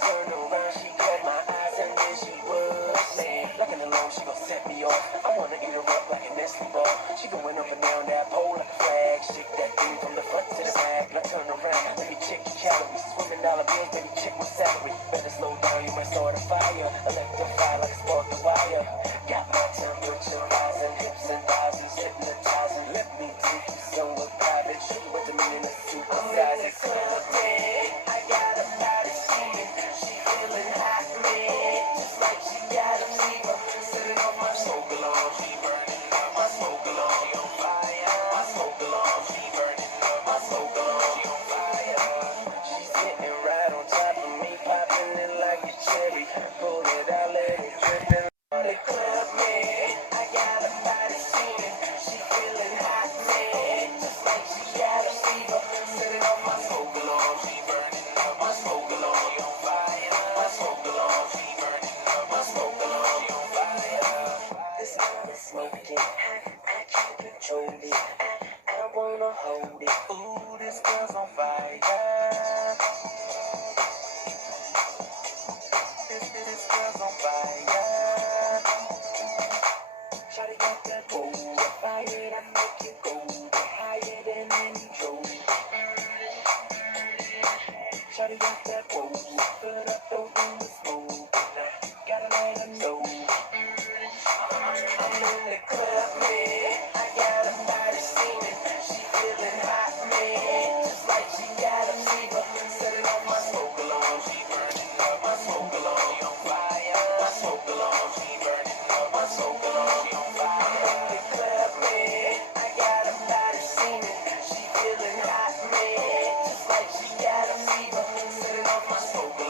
Turn around, she caught my eyes and then she was saying, looking alone, she gon' set me off. I wanna eat her up like a Nestle ball. She going up and down that pole like a flag. Shake that thing from the front to the back. Now turn around, let me check your calories. Swimming dollar bills, baby, check my salary. Better slow down, you might start a fire. Electrify like a spark the wire. Got my temperature rising, hips and thighs is hypnotizing. Let me take you somewhere private. Shoot with the minute supersizing. Club day, I got a body steaming. She feeling hot, man, just like she got a fever. Sitting on my smoke alarm, she burning up. My smoke alarm, she on fire. My smoke alarm, she burning up. My smoke alarm, she on fire. She's sitting right on top of me, popping it like a cherry. Pull it out, let it drip and the club, man, I got a body steaming. She feeling hot, man, just like she got a fever. Sitting on my smoke alarm, she burning up. My smoke alarm, she on fire. My smoke alarm, she burning up. My smoke alarm, she on fire. This girl is smoking, I can't control it. I wanna hold it. Ooh, this girl's on fire. This girl's on fire. Shawty got that boom, fire that make you go higher than any drove. Shawty got that boom, but up don't do the smoke. Gotta let her know. I'm in the club, man. I got a body steaming. She feeling hot, man, just like she got a fever. Setting off my smoke alarm, she burning up. My smoke alarm, she on fire. My smoke alarm, she burning up. My smoke alarm, she on fire. I'm in the club, man. I got a body steaming. She feeling hot, man, just like she got a fever. Setting off my smoke alarm.